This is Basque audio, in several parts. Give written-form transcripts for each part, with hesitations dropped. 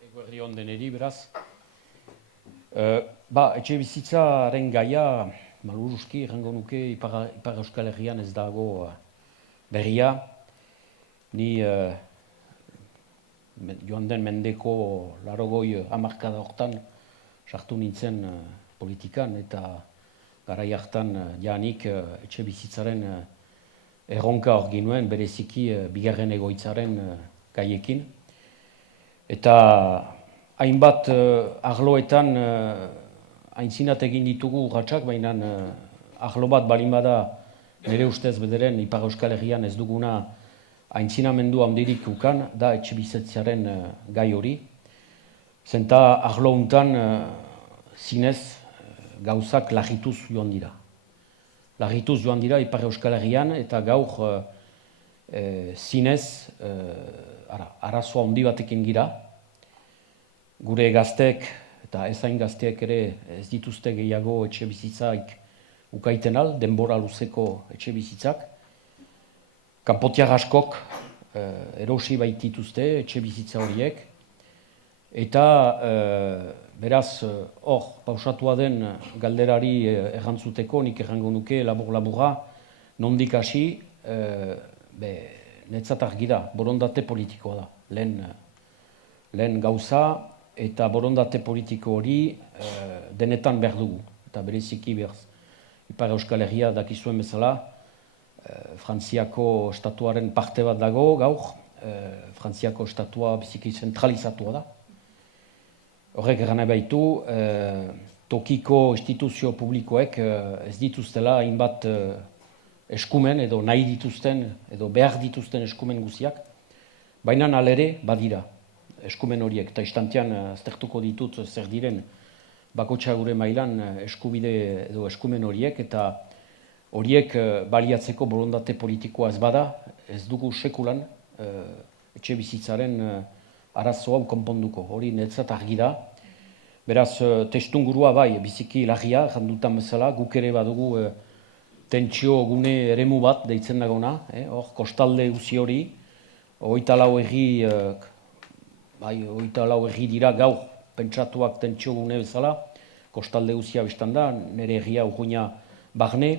Eguerdi on deneri, beraz. Etxe bizitzaren gaia, maluruski, errango nuke, Ipar Euskal Herrian ez dago berria. Ni joan den mendeko larogoi hamarkada hortan sartu nintzen politikan eta garai hartan janik etxe bizitzaren erronka hor ginuen, bereziki bigarren egoitzaren gaiekin. Eta hainbat arloetan aintzinat egin ditugu urratsak, baina arlo bat balin bada nire ustez bederen Ipar Euskal Herrian ez duguna aintzinamendu handirik ukan, da etxe bizitzaren gai hori. Zenta arlo untan zinez gauzak larrituz joan dira. Larrituz joan dira Ipar Euskal Herrian eta gaur zinez arazo handi batekin gira. Gure gazteek eta ezain gazteek ere ez dituzte gehiago etxe bizitzaik ukaiten al, denbora luzeko etxe bizitzak. Kanpotiar askok erosi baitituzte etxe bizitza horiek. Eta beraz hor pausatua den galderari errantzuteko, nik errango nuke labur-laburra, nondik hasi, netzat argi da, borondate politikoa da. Lehen gauza eta borondate politiko hori denetan behar dugu. Eta bereziki behar Ipar Euskal Herria dakizuen bezala, Frantziako estatuaren parte bat dago gaur, Frantziako estatua biziki zentralizatua da. Horrek erran baitu, tokiko instituzio publikoek ez dituztela hainbat eskumen edo nahi dituzten edo behar dituzten eskumen guziak, baina alere badira eskumen horiek, eta istantean aztertuko ditut zer diren bakotxa gure mailan eskubide edo eskumen horiek, eta horiek baliatzeko borondate politikoa ez bada, ez dugu sekulan etxe bizitzaren arazo hau konponduko, hori netzat argi da. Beraz, testungurua bai, biziki larria, jandutan bezala, guk ere badugu tentsio gune eremu bat deitzen dagona, hor kostalde guzi hori, 24 erri dira gaur pentsatuak tentsio gune bezala, kostalde guzia bestan da, nire erria urruina barne,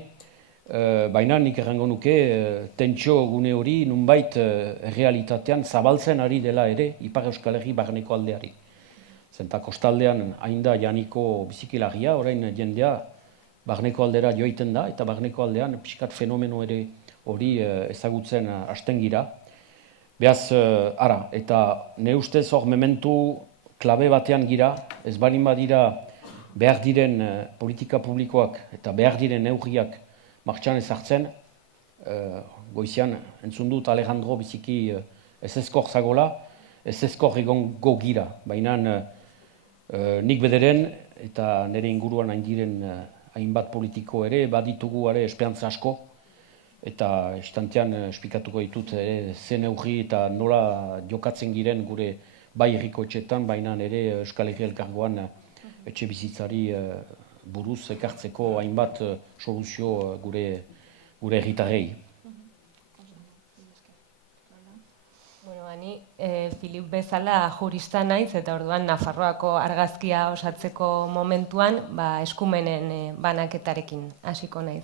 baina nik errango nuke tentsio gune hori nunbait errealitatean zabaltzen ari dela ere Ipar Euskal Herri barneko aldeari. Zenta kostaldean hain da janiko bizikilagia, orain jendea barneko aldera joiten da, eta barneko aldean pixkat fenomeno ere hori ezagutzen hasten gira. Beaz, eta ne ustez hor mementu klabe batean gira, ez balin badira behar diren politika publikoak eta behar diren neurriak martxan ezartzen, goizian entzun dut Alejandro biziki ezezkor zagola, ezezkor egongo gira, baina nik bederen eta nire inguruan hain diren hainbat politiko ere, baditugu ere esperantza asko, eta istantean esplikatuko ditut ze neurri eta nola jokatzen giren gure bai herriko etxetan, baina ere Euskal Herri Elkargoan etxe bizitzari buruz ekartzeko hainbat soluzio gure herritarrei. Ni Filip bezala jurista naiz eta orduan Nafarroako argazkia osatzeko momentuan eskumenen banaketarekin hasiko naiz.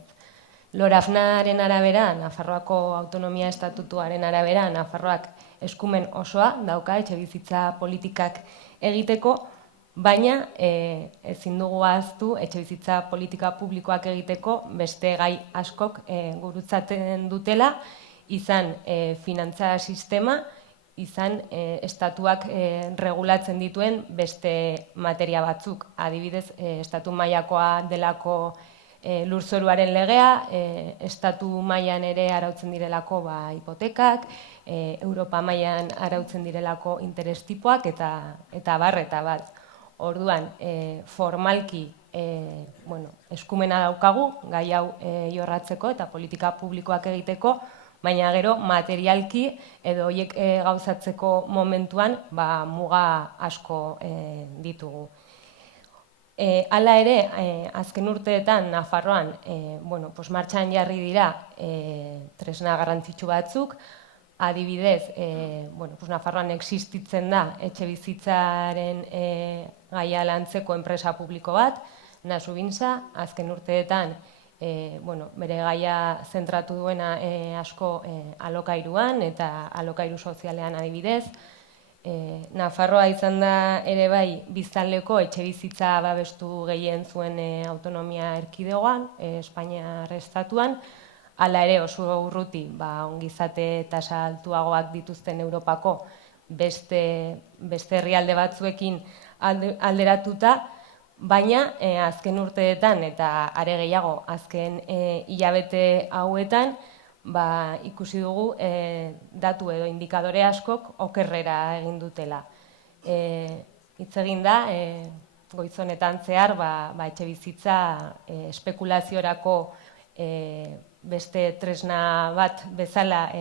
Lorafnaren arabera, Nafarroako autonomia estatutuaren arabera, Nafarroak eskumen osoa dauka etxebizitza politikak egiteko, baina ezin dugu ahaztu etxebizitza politika publikoak egiteko beste gai askok gurutzaten dutela, izan finantza sistema, izan estatuak regulatzen dituen beste materia batzuk. Adibidez, estatu mailakoa delako lurzoruaren legea, estatu mailan ere arautzen direlako hipotekak, Europa mailan arautzen direlako interes tipoak eta bat. Orduan, formalki eskumena daukagu, gai hau jorratzeko eta politika publikoak egiteko, baina gero materialki edo horiek gauzatzeko momentuan muga asko ditugu. Hala ere, azken urteetan Nafarroan martxan jarri dira tresna garrantzitsu batzuk, Adibidez, Nafarroan existitzen da etxe bizitzaren gaia lantzeko enpresa publiko bat, Nasubintza, azken urteetan bere gaia zentratu duena asko alokairuan eta alokairu sozialean adibidez. Nafarroa izan da ere bai biztanleko etxe bizitza babestu gehien zuen autonomia erkidegoan, Espainiar estatuan, hala ere oso urruti ongizate tasa altuagoak dituzten Europako beste herrialde batzuekin alderatuta, baina azken urteetan eta are gehiago azken hilabete hauetan ikusi dugu datu edo indikadore askok okerrera egin dutela. Hitz egin da, goiz honetan zehar, etxe bizitza espekulaziorako beste tresna bat bezala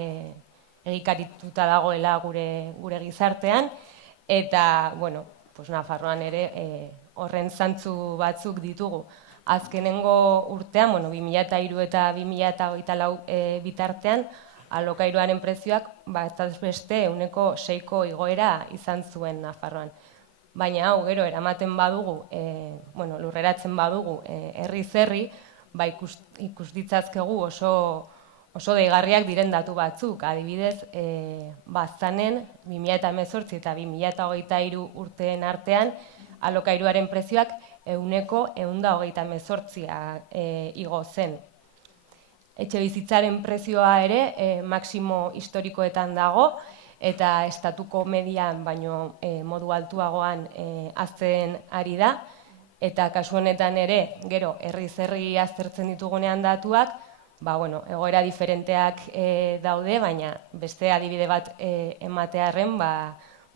egikarituta dagoela gure gizartean, eta Nafarroan ere horren zantzu batzuk ditugu. Azkenengo urtean, 2003 eta 2024 bitartean, alokairuaren prezioak ez beste 6ko igoera izan zuen Nafarroan. Baina hau gero eramaten badugu, lurreratzen badugu herriz herri, ikus ditzazkegu oso deigarriak diren datu batzuk. Adibidez, Baztanen 2018 eta 2023 urteen artean alokairuaren prezioak 128 igo zen. Etxe bizitzaren prezioa ere maximo historikoetan dago eta estatuko median baino modu altuagoan hazten ari da, eta kasu honetan ere gero herriz herri aztertzen ditugunean datuak, egoera diferenteak daude, baina beste adibide bat ematearren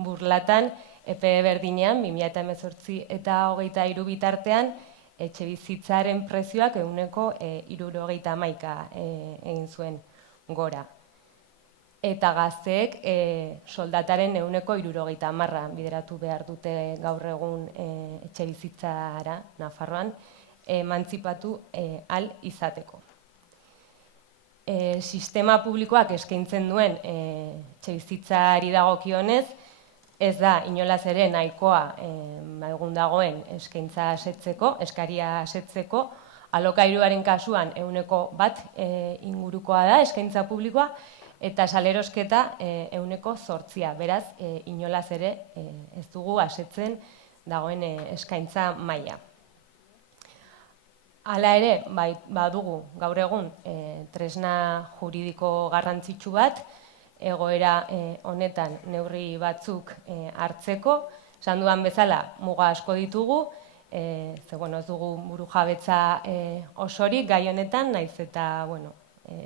Burlatan epe berdinean 2018 eta 2023 bitartean etxe bizitzaren prezioak 171 egin zuen gora. Eta gazteek soldataren 170 bideratu behar dute gaur egun etxe bizitzara Nafarroan emantzipatu ahal izateko. Sistema publikoak eskaintzen duen etxe bizitzari dagokionez, ez da inolaz ere nahikoa egun dagoen eskaria asetzeko, alokairuaren kasuan 1% ingurukoa da eskaintza publikoa, eta salerosketa 8%, beraz inolaz ere ez dugu asetzen dagoen eskaintza maila. Hala ere, badugu gaur egun tresna juridiko garrantzitsu bat, egoera honetan neurri batzuk hartzeko. Esan dudan bezala, muga asko ditugu, ez dugu burujabetza osorik gai honetan, naiz eta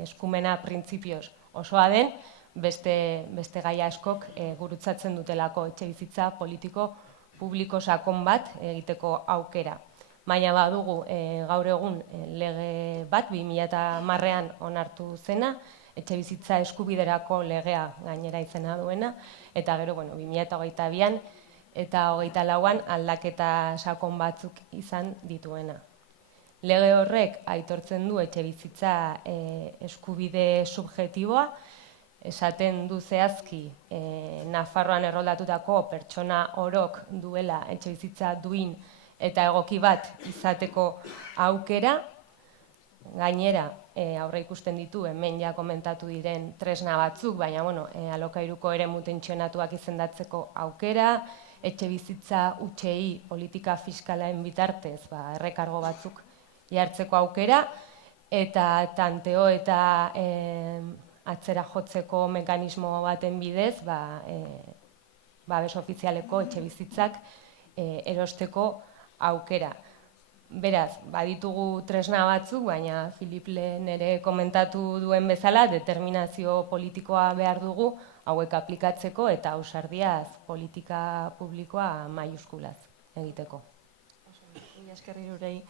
eskumena printzipioz osoa den, beste gai askok gurutzatzen dutelako etxe bizitza politiko publiko sakon bat egiteko aukera. Baina badugu gaur egun lege bat 2010ean onartu zena, etxe bizitza eskubiderako legea gainera izena duena, eta gero 2022an eta 2024an aldaketa sakon batzuk izan dituena. Lege horrek aitortzen du etxe bizitza eskubide subjektiboa, esaten du zehazki Nafarroan erroldatutako pertsona orok duela etxe bizitza duin eta egoki bat izateko aukera. Gainera, aurre ikusten ditu hemen ja komentatu diren tresna batzuk, baina alokairuko eremu tentsionatuak izendatzeko aukera, etxe bizitza hutsei politika fiskalaen bitartez errekargo batzuk jartzeko aukera, eta tanteo eta atzera jotzeko mekanismo baten bidez, babes ofizialeko etxe bizitzak erosteko aukera. Beraz, baditugu tresna batzuk, baina Filip lehen ere komentatu duen bezala, determinazio politikoa behar dugu hauek aplikatzeko eta ausardiaz politika publikoa maiuskulaz egiteko. Mila esker hirurei.